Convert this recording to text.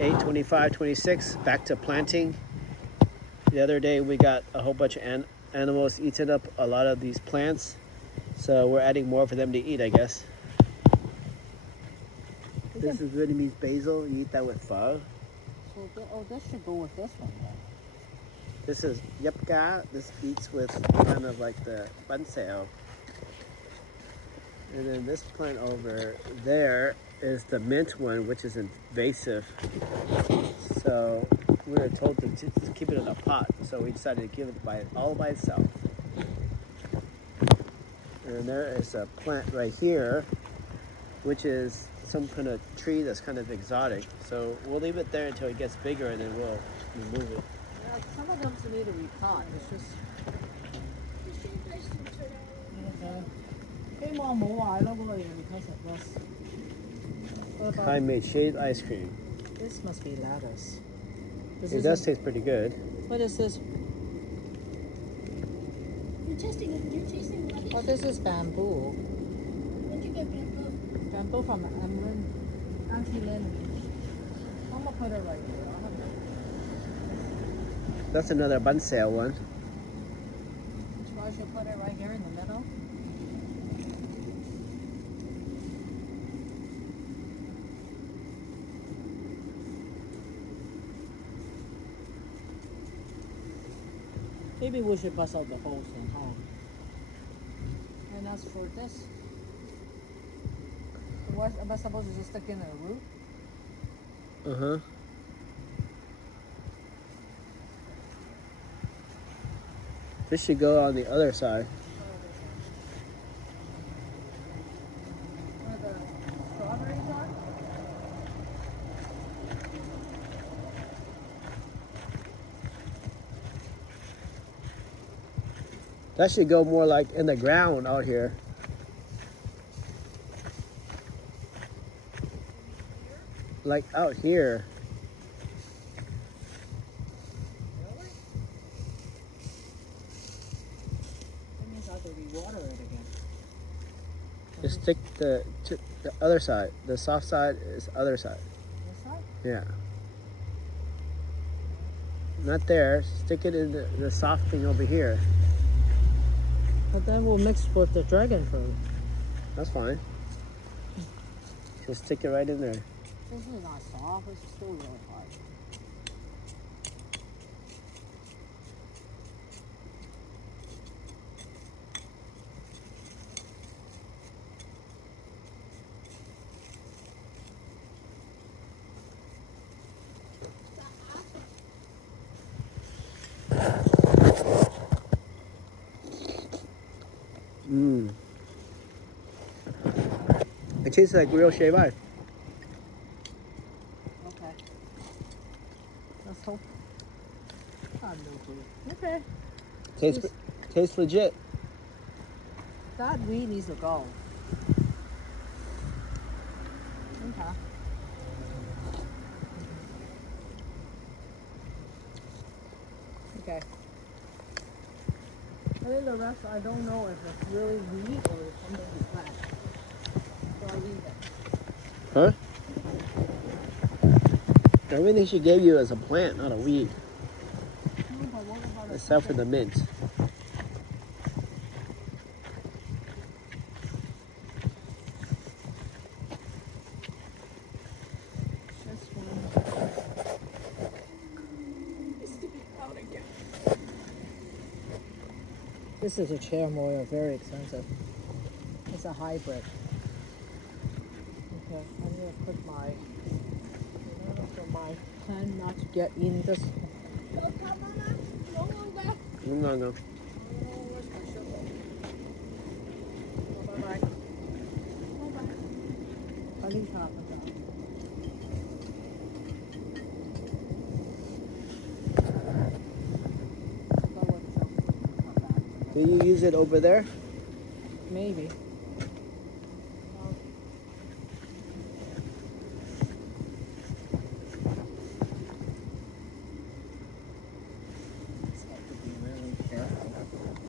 8, 25, 26. Back to planting. The other day we got a whole bunch of animals eating up a lot of these plants. So we're adding more for them to eat, I guess. This is Vietnamese basil. You eat that with pho. So this should go with this one then. This is yep ga. This eats with kind of like the bun sao. And then this plant over there is the mint one, which is invasive. So we were told to keep it in a pot. So we decided to give it all by itself. And there is a plant right here, which is some kind of tree that's kind of exotic. So we'll leave it there until it gets bigger, and then we'll remove it. Yeah, some of them need to repot. It's just. 希望冇壞咯嗰個嘢 because of this. What about- I made shaved ice cream. This must be lettuce. It does taste pretty good. What is this? You're tasting lettuce? Oh, this is bamboo. Where'd you get bamboo? Bamboo from Auntie Lynn. I'm gonna put it right here. I'll have it. That's another bun sale one. So I should put it right here in the middle. Maybe we should bust out the holes then, huh? And as for this, what am I supposed to just stick in a root? Uh-huh. This should go on the other side. Where the strawberries are? That should go more like in the ground out here. Like out here. Really? That means I have to re-water it again. Just stick to the other side. The soft side is the other side. This side? Yeah. Not there. Stick it in the soft thing over here. But then we'll mix with the dragon fruit. That's fine. Just stick it right in there. This is not soft, it's still really hard. Mmm. It tastes like real shaved ice. Okay. Let's hope. I'm no good. Okay. Tastes legit. That weed needs to go. Okay. Okay. And then the rest, I don't know if it's really weed or if something plant. So I'll leave it. Huh? Everything she gave you is a plant, not a weed. No, but what about a Except for the mint. This one. It's to be out again. This is a cherimoya, very expensive. It's a hybrid. Okay, I'm gonna put my for my plan not to get in this. No, Mama. No longer. No. Oh, where's my shovel? Bye bye. Bye-bye. Paling kapag ka. Did you use it over there? Maybe.